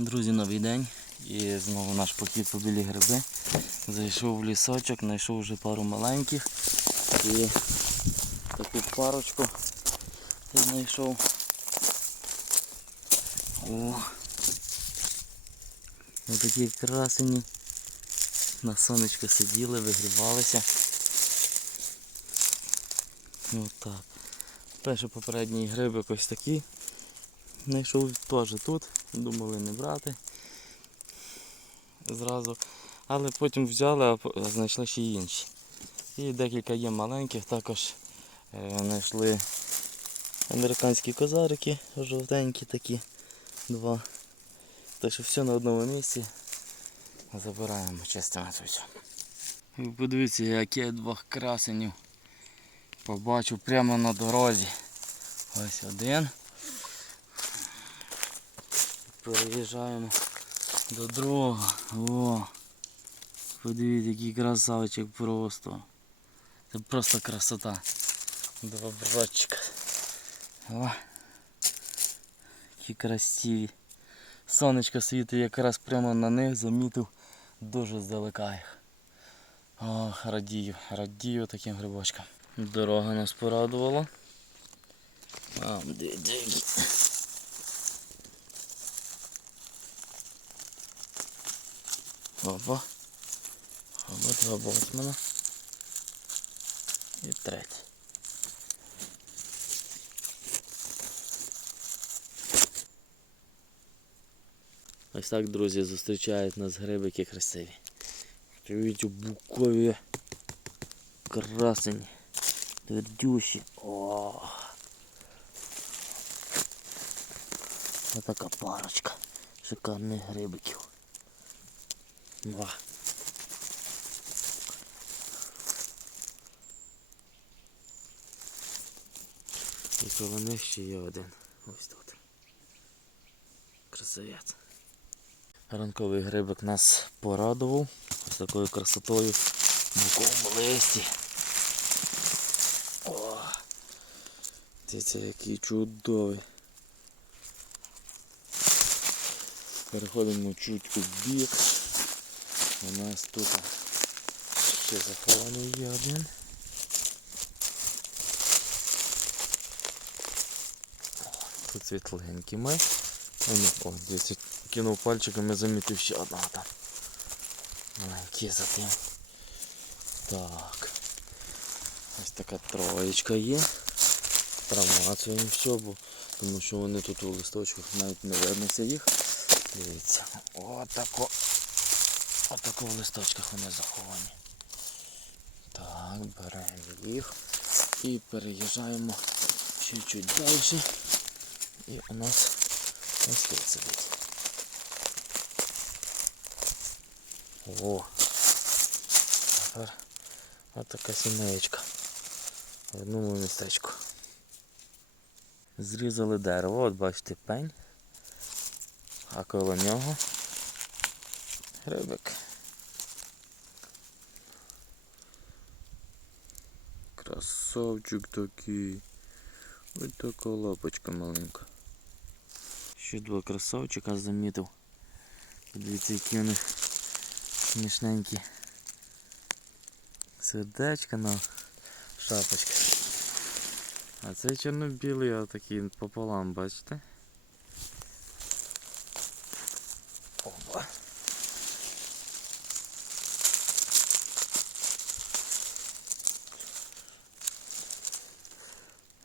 Друзі, новий день. І знову наш похід по білі гриби. Зайшов в лісочок, знайшов вже пару маленьких. І таку парочку знайшов. О! Ось такі красені. На сонечко сиділи, вигрівалися. Отак. Перший попередній грибик ось такий. Знайшов теж тут, думали не брати зразу. Але потім взяли, а знайшли ще й інші. І декілька є маленьких, також е, знайшли американські козарики, жовтенькі такі два. Так що все на одному місці. Забираємо чистимо все. Ви подивіться, як я двох красенів побачив прямо на дорозі. Ось один. Переїжджаємо до другого. О! Подивіться, який красавчик просто. Це просто красота. Два братчика. О! Які красиві. Сонечко світить якраз прямо на них, замітив дуже здалека їх. Ох, радію, радію таким грибочкам. Дорога нас порадувала. А, де, Опа. Опа, два боцмана. І третій. Ось так, друзі, зустрічають нас грибики красиві. Привіт у букові красені, твердющі. О! Ось така парочка шикарних грибиків. Два. І коло них ще є один. Ось тут. Красавець. Ранковий грибик нас порадував. Ось такою красотою в листі. О! Це який чудовий. Переходимо чуть у бік. У нас тут ще захований є один. Тут світленький ми. О, дивіться, кинув пальчиком і замітив ще одного там. Маленький за тим. Так. Ось така троєчка є. Промацуємо все, бо тому що вони тут у листочках навіть не виднося їх. Дивіться. Отако. Отако в листочках вони заховані. Так, беремо їх і переїжджаємо ще чуть далі. І у нас ось тут сидить. О! Тепер отака сімеєчка в одному містечку. Зрізали дерево, от бачите пень, а коло нього грибик. Красавчик такий. Ось така лапочка маленька. Ще два красавчика замітив. Подивіться, які у смішненькі сердечка на шапочках. А цей чорно-білий отакий пополам, бачите? Опа.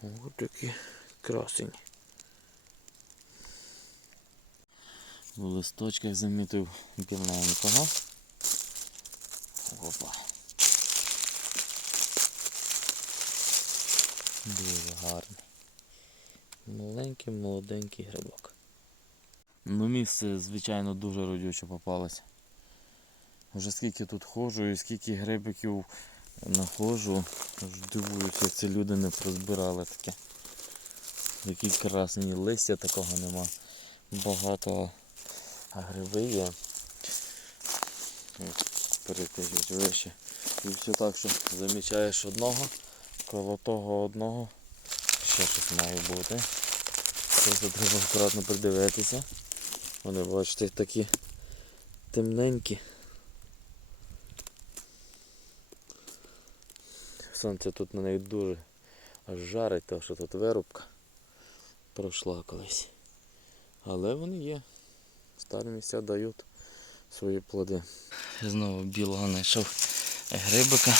Ось такі красені. В листочках замітив біленького. Опа. Дуже гарний. Маленький молоденький грибок. Ну місце, звичайно, дуже родюче попалося. Вже скільки тут ходжу і скільки грибиків находжу, аж дивуюся, як ці люди не прозбирали таке. Які красні листя такого нема. Багато гриби є. Перекажіть вище. І все так, що замічаєш одного, коло того одного ще щось має бути. Просто треба акуратно придивитися. Вони, бачите, такі темненькі. Сонце тут на них дуже аж жарить, тому що тут вирубка пройшла колись. Але вони є. Старі місця дають свої плоди. Знову білого знайшов грибика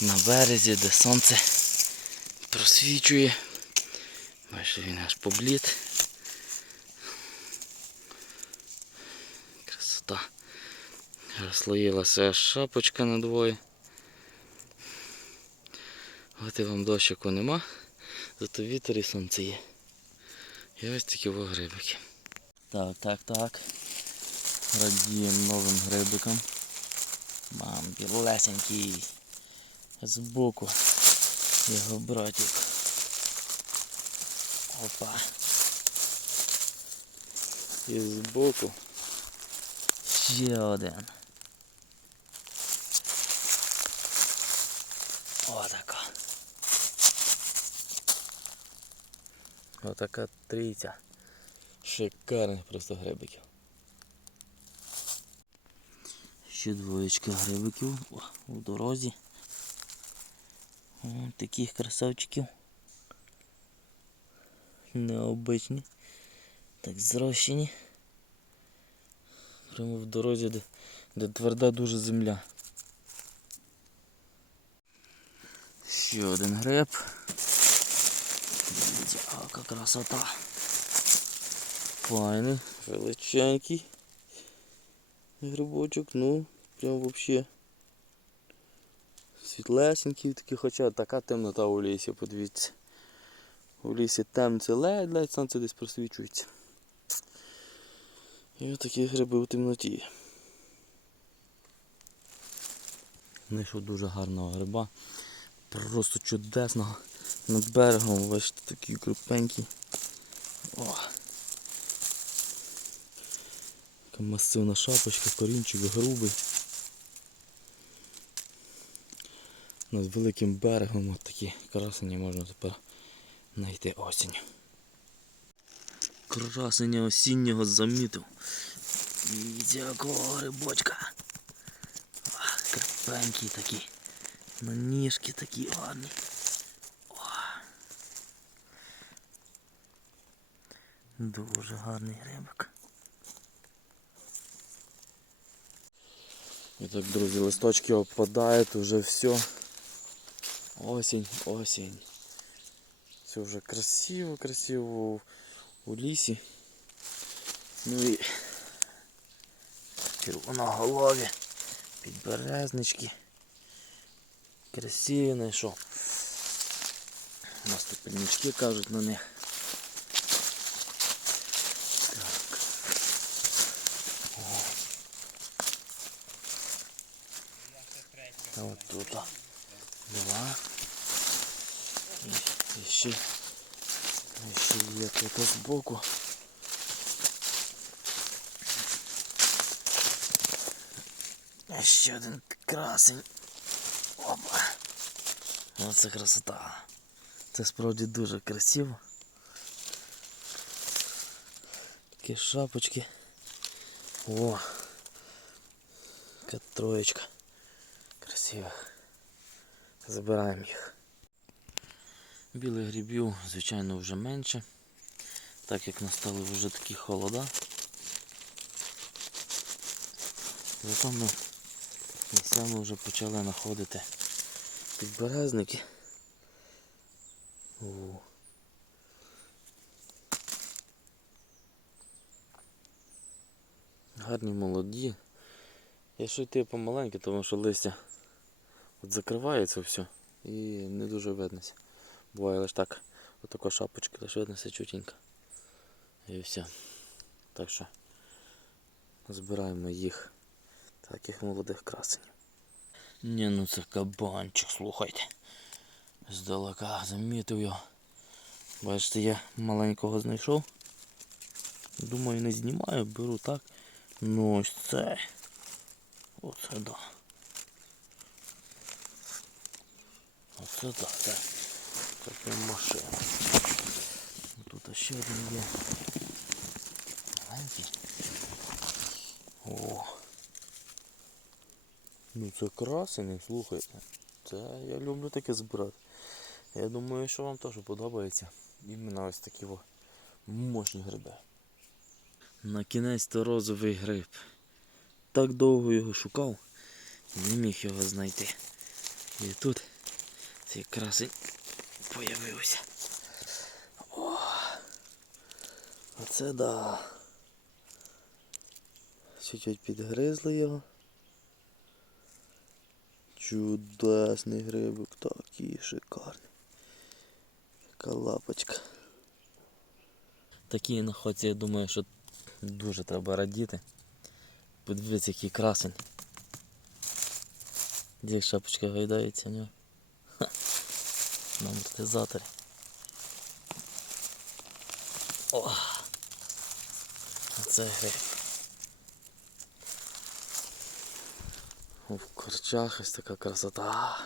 на березі, де сонце просвічує. Бачите, він аж поблід. Красота. Розслоїлася шапочка надвоє. От і вам дощику нема, зато вітер і сонце є. І ось такі грибики. Так, так, так. Радіємо новим грибикам. Мам, білесенький. Збоку його братик. Опа. І збоку ще один. Отака. Отака трійця. Шикарних просто грибиків. Ще двоєчка грибиків у дорозі. О, таких красавчиків. Необичні. Так зрощені. Прямо в дорозі, де, де тверда дуже земля. Ще один гриб. Дивіться, яка красота. Файний, величенький. Грибочок, ну, прям вообще. Світлесенький такий, хоча така темнота у лісі, подивіться. У лісі темно, ледь-ледь сонце десь просвічується. І отакі гриби у темноті. Знайшов дуже гарного гриба. Просто чудесного. Над берегом, бачите, такі крупенькі. О! Така масивна шапочка, корінчик грубий. Над великим берегом от такі красені можна тепер знайти осінь. Красення осіннього замітив. Дивіться, якого грибочка. Такий. На ніжки такі гарні. Дуже гарний грибик. І так, друзі, листочки опадають, уже все. Осінь, осінь. Все вже красиво, красиво у, лісі. Ну і червоноголові, підберезнички. Красиві знайшов. У нас тут пельнички кажуть на них. А от тут два. І, і ще, і ще є тут збоку. А ще один красень. Опа. Оце красота. Це справді дуже красиво. Такі шапочки. О! Така троєчка. Красивих. Забираємо їх. Білих грибів, звичайно, вже менше, так як настали вже такі холода. Зато ми місцями вже почали знаходити підберезники. О. Гарні молоді. Якщо йти помаленьку, тому що листя от закривається все і не дуже виднося. Буває лише так, отако шапочки, лише виднося чутенько. І все. Так що збираємо їх, таких молодих красенів. Ні, ну це кабанчик, слухайте. Здалека замітив його. Бачите, я маленького знайшов. Думаю, не знімаю, беру так. Ну ось це. Оце да. Оце так, так. Це машина. Тут ще один є. маленький. О. Ну це красені, слухайте. Це я люблю таке збирати. Я думаю, що вам теж подобається. Іменно ось такі о, мощні гриби. На кінець то розовий гриб. Так довго його шукав, не міг його знайти. І тут цей красень появився. О, оце да. Чуть-чуть підгризли його. Чудесний грибик, такий шикарний. Яка лапочка. Такі находці, я думаю, що дуже треба радіти. Подивіться, який красень. Де шапочка гайдається нього. На амортизаторі. О! Оце гриб. В корчах ось така красота.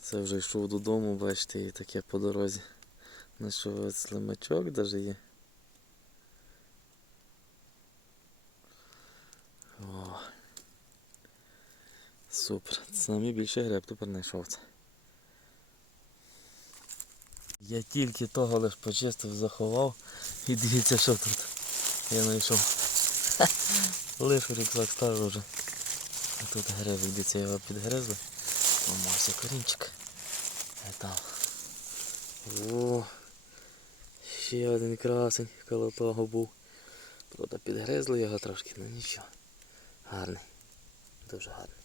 Це вже йшов додому, бачите, і таке по дорозі. Знайшов слимачок навіть є. О. Супер. Це найбільший гриб тепер знайшов це. Я тільки того лиш почистив, заховав і дивіться, що тут я знайшов. Лиш в рюкзак ставив вже. А тут гриб, дивіться, його підгризли. Ламався корінчик. Там. О, ще один красень коло того був. Правда, підгризли його трошки, ну нічого. Гарний. Дуже гарний.